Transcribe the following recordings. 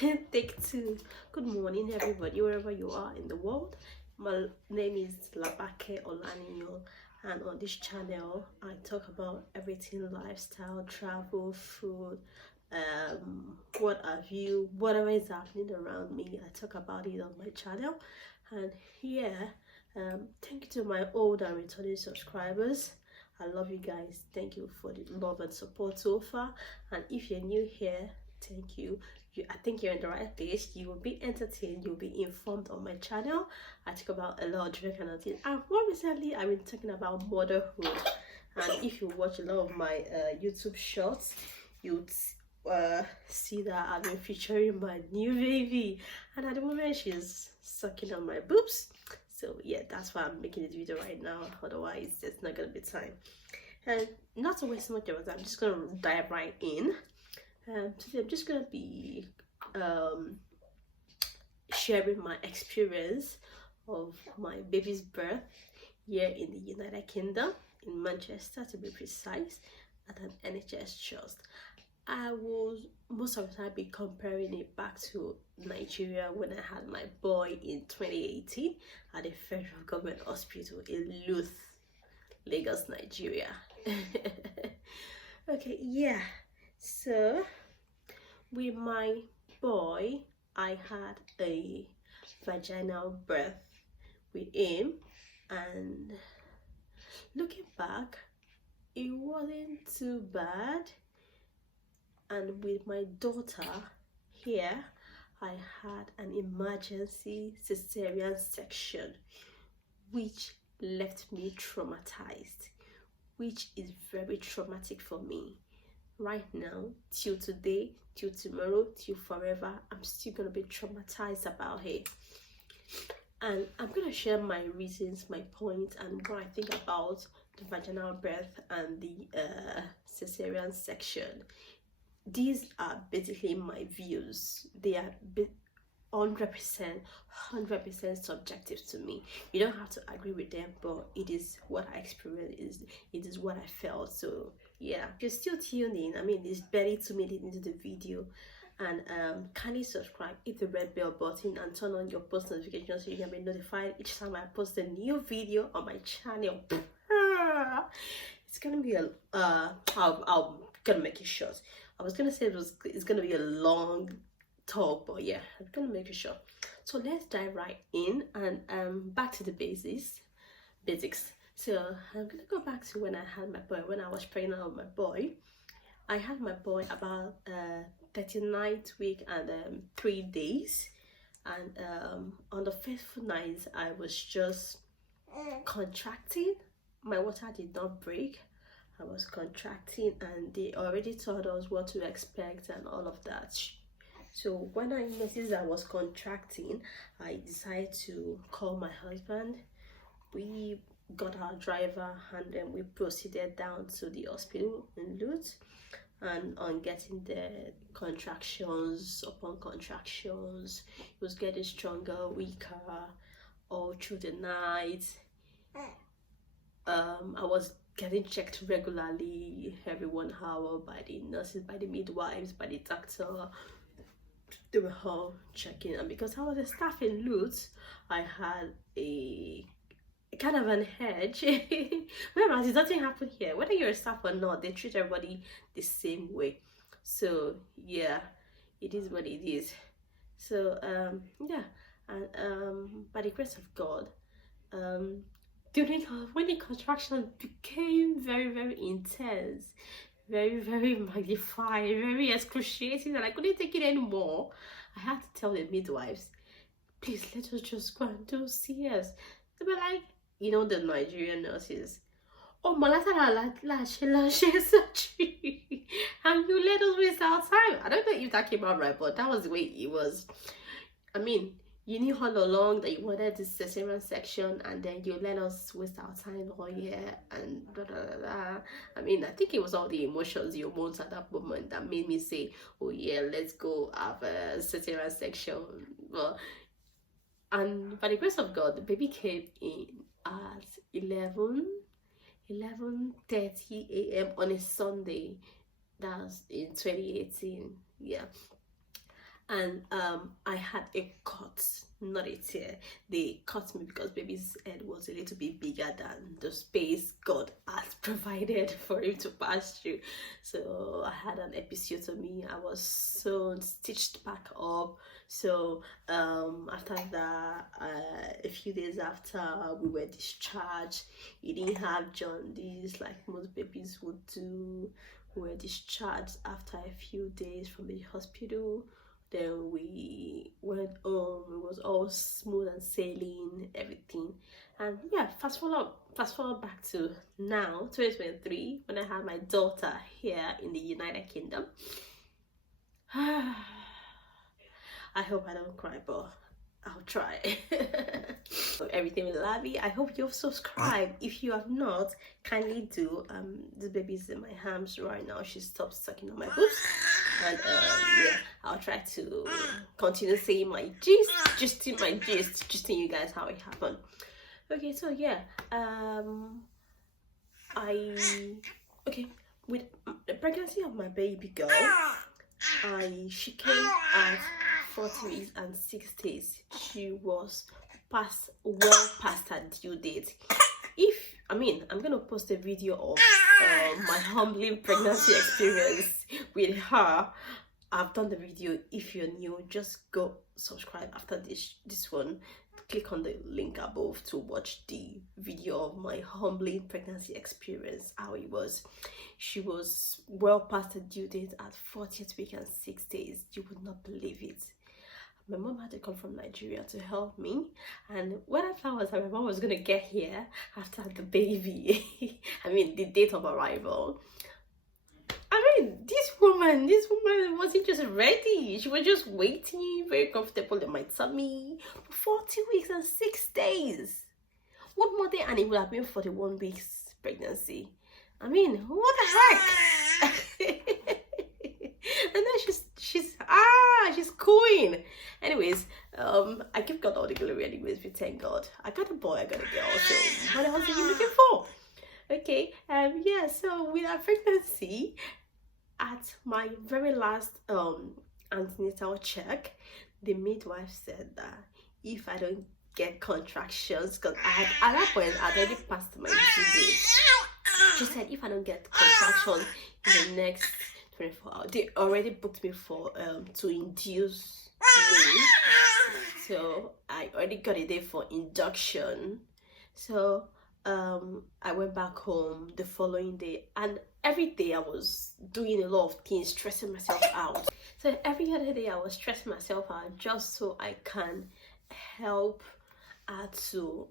Take two. Good morning, everybody, wherever you are in the world. My name is Labake Olanio, and on this channel, I talk about everything lifestyle, travel, food, what have you, whatever is happening around me. I talk about it on my channel, and here, thank you to my old and returning subscribers. I love you guys. Thank you for the love and support so far. And if you're new here, thank you. I think you're in the right place. You will be entertained, you'll be informed on my channel. I talk about a lot of different kind of things, and more recently I've been talking about motherhood. And if you watch a lot of my YouTube shorts, you'd see that I've been featuring my new baby, and at the moment she's sucking on my boobs. So yeah, that's why I'm making this video right now, otherwise there's not gonna be time. And not to waste much of time, I'm just gonna dive right in. Today I'm just gonna be sharing my experience of my baby's birth here in the United Kingdom, in Manchester to be precise, at an NHS trust. I will most of the time be comparing it back to Nigeria when I had my boy in 2018 at a federal government hospital in Luth, Lagos, Nigeria. Okay, yeah. So with my boy, I had a vaginal birth with him, and looking back, it wasn't too bad. And with my daughter here, I had an emergency caesarian section, which left me traumatized, which is very traumatic for me. Right now, till today, till tomorrow, till forever, I'm still gonna be traumatized about it. And I'm gonna share my reasons, my points, and what I think about the vaginal birth and the cesarean section. These are basically my views. They are 100% subjective to me. You don't have to agree with them, but it is what I experienced. It is what I felt. So yeah, if you're still tuning, I mean, it's barely 2 minutes into the video, and kindly subscribe, hit the red bell button, and turn on your post notifications so you can be notified each time I post a new video on my channel. It's gonna be a I'm gonna make it short. I was gonna say it's gonna be a long talk, but yeah, I'm gonna make it short. So let's dive right in, and back to the basics. So I'm gonna go back to when I had my boy, when I was pregnant with my boy. I had my boy about 39th week and 3 days, and on the first night I was just contracting. My water did not break. I was contracting, and they already told us what to expect and all of that. So when I noticed I was contracting, I decided to call my husband. We got our driver, and then we proceeded down to the hospital in Luth. And on getting the contractions upon contractions, it was getting stronger, weaker all through the night. I was getting checked regularly every 1 hour by the nurses, by the midwives, by the doctor. They were all checking, and because I was a staff in Luth, I had a kind of an edge. Whereas it doesn't happen here. Whether you're a staff or not, they treat everybody the same way. So yeah, it is what it is. So yeah, and by the grace of God, when the contraction became very intense, very magnified, very excruciating, and I couldn't take it anymore, I had to tell the midwives, please let us just go and do CS. They were like, you know, the Nigerian nurses, oh, Malata surgery, and you let us waste our time. I don't know if that came out right, but that was the way it was. I mean, you knew all along that you wanted this cesarean section, and then you let us waste our time all year and blah, blah, blah, blah. I mean, I think it was all the emotions, the hormones at that moment that made me say, oh yeah, let's go have a cesarean section. Well, and by the grace of God, the baby came in at 11:30 a.m. on a Sunday. That's in 2018. Yeah. and I had a cut, not a tear. They cut me because baby's head was a little bit bigger than the space God has provided for him to pass through. So I had an episiotomy. I was sewn, stitched back up. So after that, a few days after we were discharged, he didn't have jaundice like most babies would do. We were discharged after a few days from the hospital. Then we went home. It was all smooth and sailing, everything. And yeah, fast forward back to now, 2023, when I had my daughter here in the United Kingdom. I hope I don't cry, but I'll try. Everything with Lavi. I hope you've subscribed. If you have not, kindly do. The baby's in my arms right now. She stopped sucking on my boobs, and yeah, I'll try to continue saying my gisting you guys how it happened. Okay, so yeah, with the pregnancy of my baby girl, she came at 40 weeks and 6 days. She was well past her due date. I'm gonna post a video of my humbling pregnancy experience with her. I've done the video. If you're new, just go subscribe after this one. Click on the link above to watch the video of my humbling pregnancy experience, how it was. She was well past the due date at 40th week and 6 days. You would not believe it. My mom had to come from Nigeria to help me, and what I found was that my mom was gonna get here after the baby. The date of arrival. This woman wasn't just ready. She was just waiting, very comfortable in my tummy for 40 weeks and 6 days. One more day and it would have been 41 weeks pregnancy. What the heck? And then she's cooing. Anyways, I give God all the glory anyways, we thank God. I got a boy, I got a girl, so what else are you looking for? Okay, yeah, so with our pregnancy, at my very last antenatal check, the midwife said that if I don't get contractions, because at that point I already passed my due date, she said if I don't get contractions in the next 24 hours, they already booked me for to induce me, so I already got a day for induction. So I went back home the following day, and every day I was doing a lot of things, stressing myself out. So every other day I was stressing myself out just so I can help her to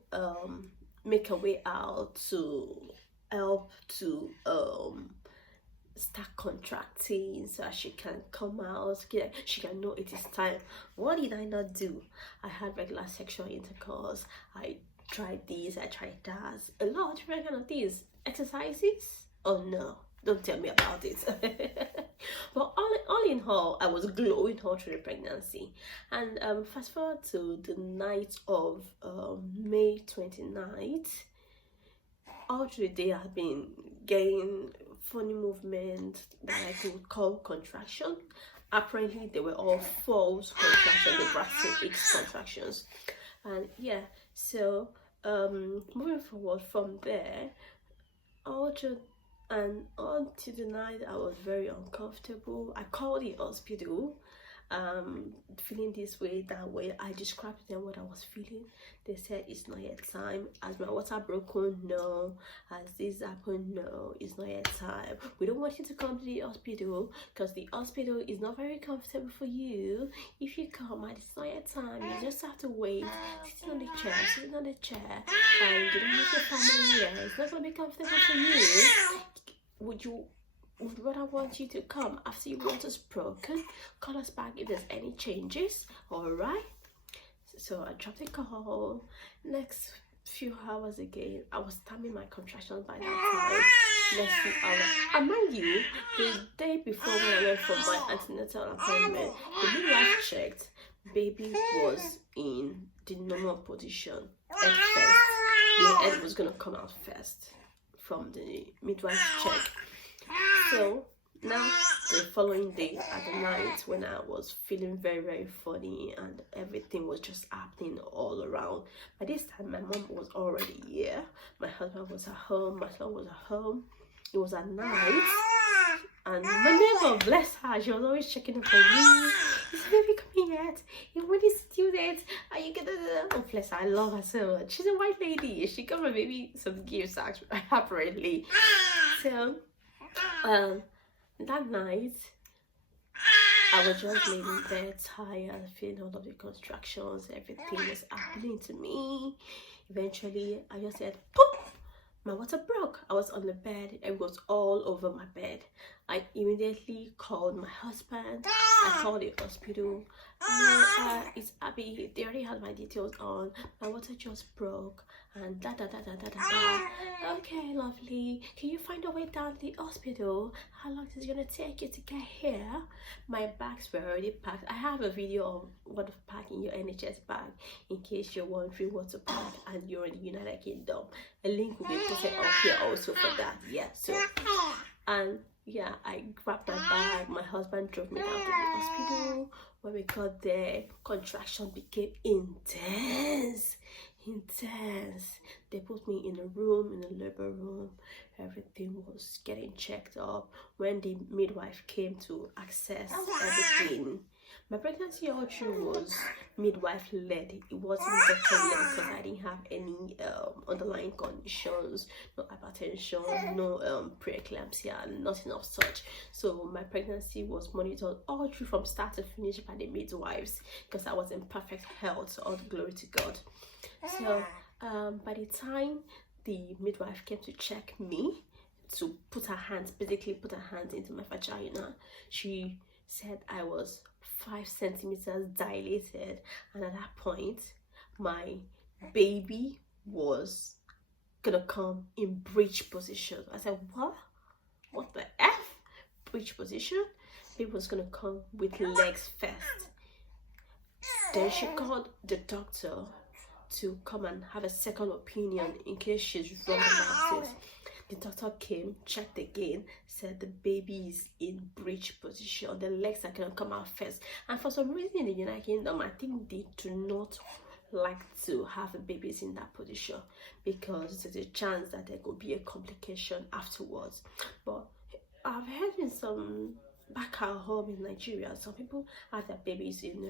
make a way out, to help to start contracting so that she can come out, she can know it is time. What did I not do? I had regular sexual intercourse. I tried this, I tried that, a lot of different kind of things. Exercises? Oh no, don't tell me about it. But all in all, I was glowing all through the pregnancy. And fast forward to the night of May 29th, all through the day I've been getting funny movements that I could call contraction. Apparently they were all false contractions, the Braxton Hicks contractions. And yeah, so moving forward from there, until the night I was very uncomfortable. I called the hospital, feeling this way, that way. I described to them what I was feeling. They said it's not yet time. Has my water broken? No. Has this happened? No, it's not yet time. We don't want you to come to the hospital because the hospital is not very comfortable for you. If you come and it's not yet time, you just have to wait, sitting on the chair, and you don't have your family here. It's not going to be comfortable for you. Would rather want you to come after your water's broken. Call us back if there's any changes. Alright, so I dropped a call. Next few hours again, I was timing my contractions by that time. Next few hours, and mind you, the day before when I went for my antenatal appointment, the midwife checked, baby was in the normal position, head first. The head was gonna come out first from the midwife check. So Now, the following day at the night, when I was feeling very, very funny and everything was just happening all around, by this time my mom was already here, my husband was at home, my son was at home. It was at night, and my neighbor, bless her, she was always checking up on me. Is the baby coming yet? When is the due date? Are you gonna? Oh, bless her, I love her so much. She's a white lady. She got my baby some gifts actually, apparently. So that night I was just laying in bed, tired, feeling all of the constructions, everything was happening to me. Eventually I just said, poof! My water broke. I was on the bed. It was all over my bed. I immediately called my husband. I called the hospital. It's Abby. They already had my details on. My water just broke. And da da da da da da da. Okay, lovely. Can you find a way down to the hospital? How long is it gonna take you to get here? My bags were already packed. I have a video of what of packing your NHS bag in case you're wondering what to pack and you're in the United Kingdom. A link will be put up here also for that. Yeah. So and yeah, I grabbed my bag. My husband drove me down to the hospital. When we got there, contraction became intense. They put me in a room, in the labor room. Everything was getting checked up. When the midwife came to access everything, my pregnancy all through was midwife led. It wasn't doctor led because I didn't have any underlying conditions, no hypertension, no preeclampsia, nothing of such. So my pregnancy was monitored all through from start to finish by the midwives because I was in perfect health. All the glory to God. So by the time the midwife came to check me, to put her hands into my vagina, she said I was 5 centimeters dilated, and at that point my baby was gonna come in breech position. I said, what the F? Breech position? Baby was gonna come with legs first. Then she called the doctor to come and have a second opinion in case she's wrong about it. The doctor came, checked again, said the baby is in breech position. The legs are gonna come out first. And for some reason in the United Kingdom, I think they do not like to have the babies in that position because there's a chance that there could be a complication afterwards. But I've heard in some back at home in Nigeria, some people have their babies in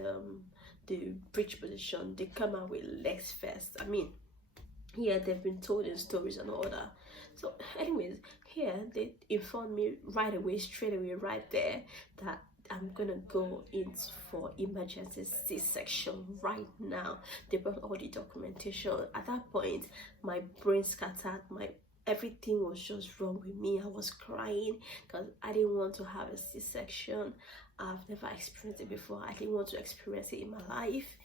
the breech position. They come out with legs first. I mean, yeah, they've been told in stories and all that. So anyways, here they informed me right away, straight away, right there, that I'm gonna go in for emergency C-section right now. They brought all the documentation. At that point, my brain scattered, everything was just wrong with me. I was crying because I didn't want to have a C-section. I've never experienced it before. I didn't want to experience it in my life.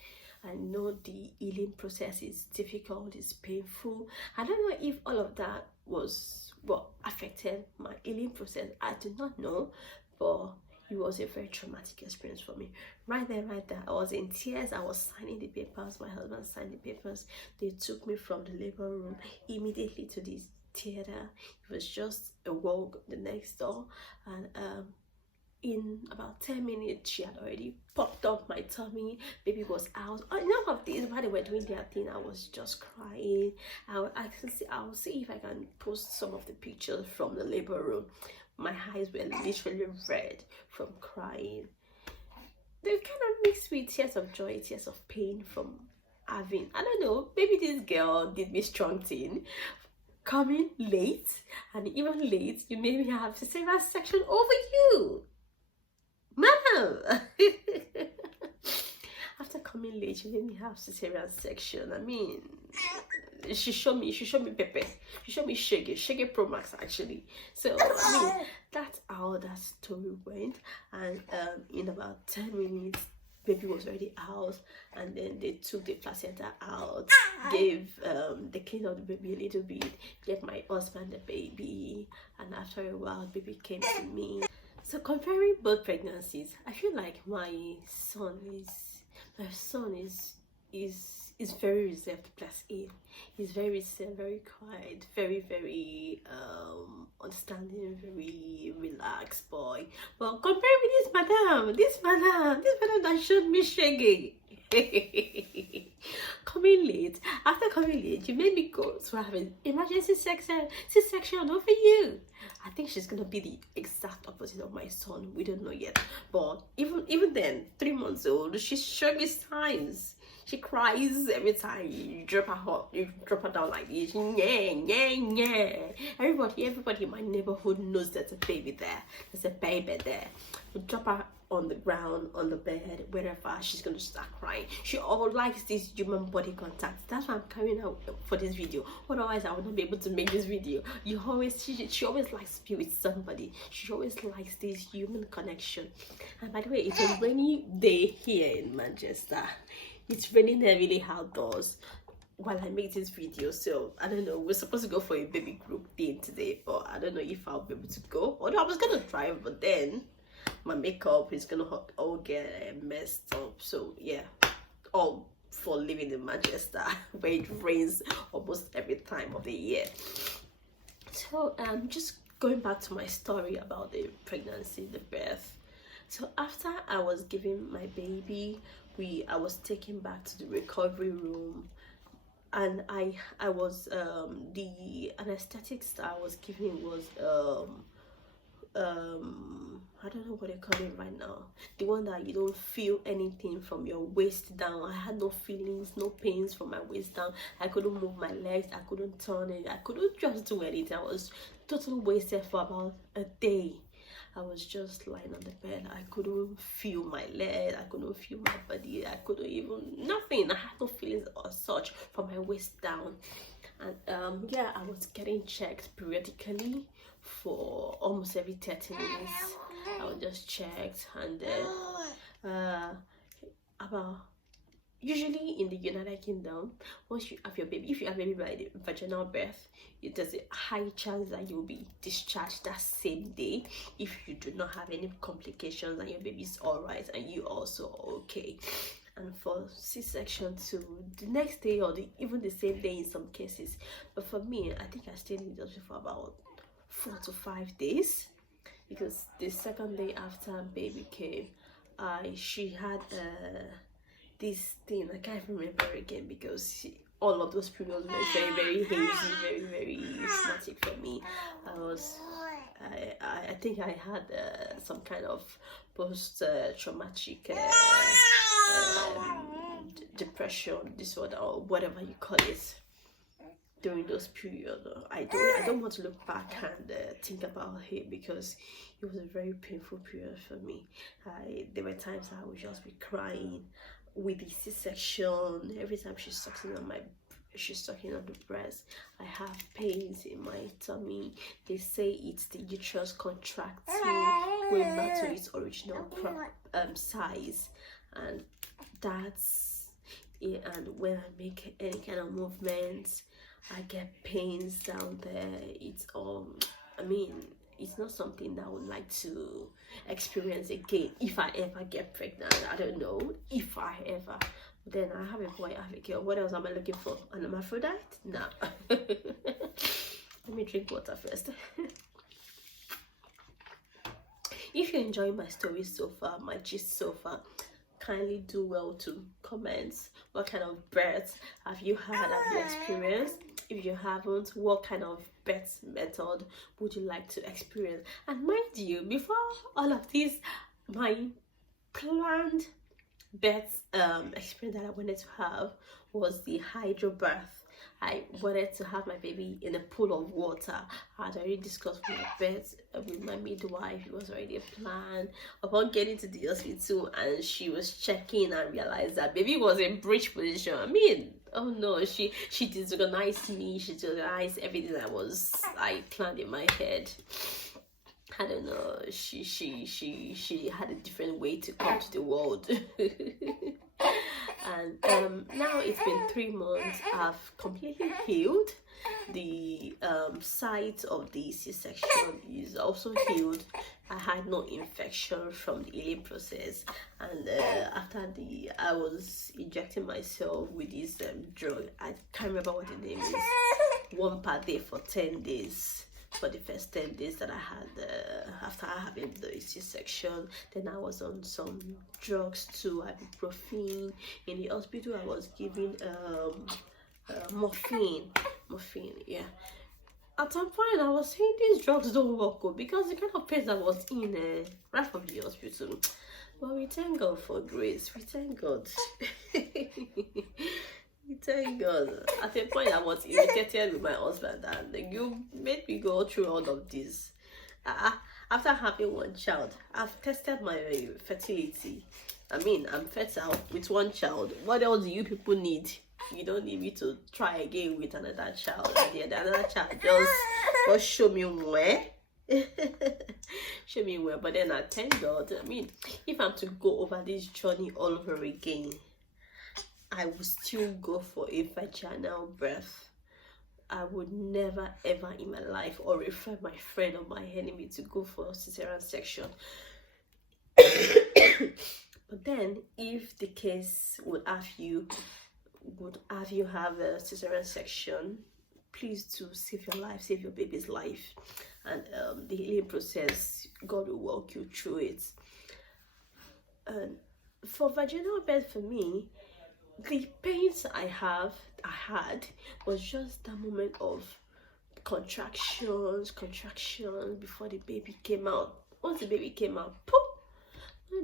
I know the healing process is difficult, it's painful. I don't know if all of that was what affected my healing process. I do not know, but it was a very traumatic experience for me. Right there, I was in tears. I was signing the papers. My husband signed the papers. They took me from the labor room immediately to this theater. It was just a walk the next door, and in about 10 minutes she had already popped up my tummy. Baby was out. None of this, while they were doing their thing, I was just crying. I'll see if I can post some of the pictures from the labor room. My eyes were literally red from crying. They kind of mixed with tears of joy, tears of pain from having, I don't know, maybe this girl did me strong thing, coming late, and even late you made me have cesarean section over you, madam. After coming late, you made me have cesarean section. I mean, she showed me Pepe. She showed me Shaggy Pro Max actually. So I mean, that's how that story went. And in about 10 minutes, baby was already out, and then they took the placenta out, they cleaned up the baby a little bit, gave my husband the baby, and after a while, baby came to me. So comparing both pregnancies, I feel like my son is is very reserved plus A. He's very reserved, very quiet, very understanding, very relaxed boy. But compare with this madam that showed me shaggy. Coming late. After coming late, you made me go to have an emergency C-section over you. I think she's gonna be the exact opposite of my son. We don't know yet. But even then, 3 months old, she's showing me signs. She cries every time you drop her down like this. Yeah. Everybody in my neighborhood knows there's a baby there. There's a baby there. You drop her on the ground, on the bed, wherever, she's gonna start crying. She all likes this human body contact. That's why I'm coming out for this video. Otherwise, I wouldn't be able to make this video. She always likes to be with somebody. She always likes this human connection. And by the way, it's a rainy day here in Manchester. It's raining heavily outdoors while I make this video, so I don't know. We're supposed to go for a baby group thing today, but I don't know if I'll be able to go. Although I was gonna drive, but then my makeup is gonna all get messed up. So yeah, all for living in Manchester where it rains almost every time of the year. So just going back to my story about the pregnancy, the birth. So after I was giving my baby, I was taken back to the recovery room, and I was the anesthetics that I was giving was I don't know what they call it right now, the one that you don't feel anything from your waist down. I had no feelings, no pains from my waist down. I couldn't move my legs, I couldn't turn it, I couldn't just do anything. I was totally wasted for about a day. I was just lying on the bed. I couldn't feel my leg, I couldn't feel my body, I couldn't even, nothing. I had no feelings or such from my waist down. And yeah, I was getting checked periodically for almost every 30 minutes. I was just checked, and then about, usually in the United Kingdom, once you have your baby, if you have a baby by the vaginal birth, there's a high chance that you'll be discharged that same day if you do not have any complications and your baby's all right and you also okay. And for C-section too, the next day or even the same day in some cases. But for me, I think I stayed in the hospital for about 4 to 5 days, because the second day after baby came, she had this thing, I can't remember again, because all of those periods were very hazy, very traumatic for me. I think I had some kind of post-traumatic depression disorder, or whatever you call it, during those periods. I don't want to look back and think about it, because it was a very painful period for me. There were times I would just be crying with the C-section. Every time she's sucking on the breast, I have pains in my tummy. They say it's the uterus contracting, going back to its original size, and that's it. And when I make any kind of movements, I get pains down there. It's I mean, it's not something that I would like to experience again if I ever get pregnant. I don't know if I ever. Then I have a boy, I have a girl. What else am I looking for? An hermaphrodite? No. Let me drink water first. If you enjoy my story so far, my gist so far, kindly do well to comment what kind of births have you had, have you experienced. If you haven't, what kind of birth method would you like to experience? And mind you, before all of this, my planned birth experience that I wanted to have was the hydro birth. I wanted to have my baby in a pool of water. I had already discussed with my midwife. It was already a plan. Upon getting to the hospital and she was checking and realized that baby was in breech position. I mean, oh no, she disorganized me. She disorganized everything I planned in my head. I don't know. She had a different way to come to the world. And now it's been 3 months. I've completely healed. the site of the C-section is also healed. I had no infection from the healing process, and after I was injecting myself with this drug. I can't remember what the name is. 1 per day for 10 days. For the first 10 days that I had after having the C-section. Then I was on some drugs too, ibuprofen. In the hospital I was given morphine, yeah. At some point I was saying these drugs don't work because the kind of pain that was in right from the hospital. But we thank God for grace. We thank God. Thank God. At a point, I was irritated with my husband, and you made me go through all of this. After having 1 child, I've tested my fertility. I mean, I'm fertile with 1 child. What else do you people need? You don't need me to try again with another child. And the another child just show me where. Show me where. But then I thank God. I mean, if I'm to go over this journey all over again, I would still go for a vaginal birth. I would never ever in my life or refer my friend or my enemy to go for a caesarean section. But then, if the case would have you have a caesarean section, please do save your life, save your baby's life, and the healing process, God will walk you through it. And for vaginal birth, for me, the pains I had was just that moment of contractions before the baby came out. Once the baby came out, poof!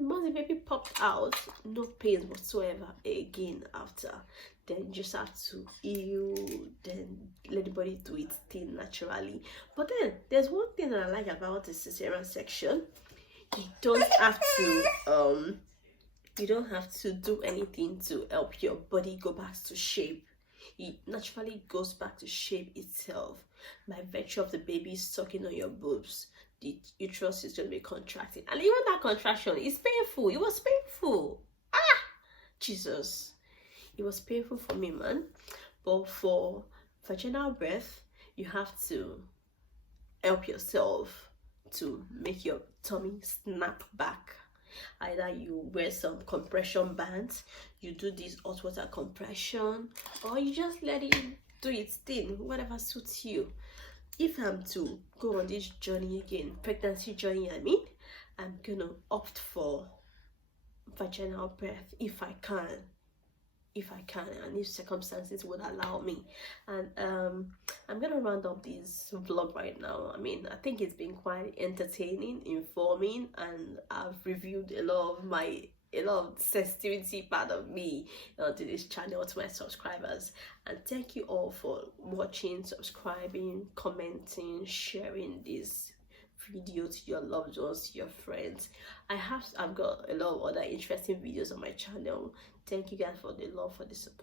Once the baby popped out, no pains whatsoever again after. Then you just have to heal, then let the body do its thing naturally. But then there's one thing that I like about the cesarean section. You don't have to do anything to help your body go back to shape. It naturally goes back to shape itself by virtue of the baby sucking on your boobs. The uterus is going to be contracting, and even that contraction is painful. It was painful. Jesus, it was painful for me, man. But for vaginal birth, you have to help yourself to make your tummy snap back. Either you wear some compression bands, you do this hot water compression, or you just let it do its thing, whatever suits you. If I'm to go on this journey again, pregnancy journey, I'm gonna opt for vaginal birth if I can, and if circumstances would allow me. And I'm gonna round up this vlog right now. I think it's been quite entertaining, informing, and I've reviewed a lot of sensitivity part of me to this channel, to my subscribers. And thank you all for watching, subscribing, commenting, sharing this video to your loved ones, to your friends. I've got a lot of other interesting videos on my channel. Thank you guys for the love, for the support.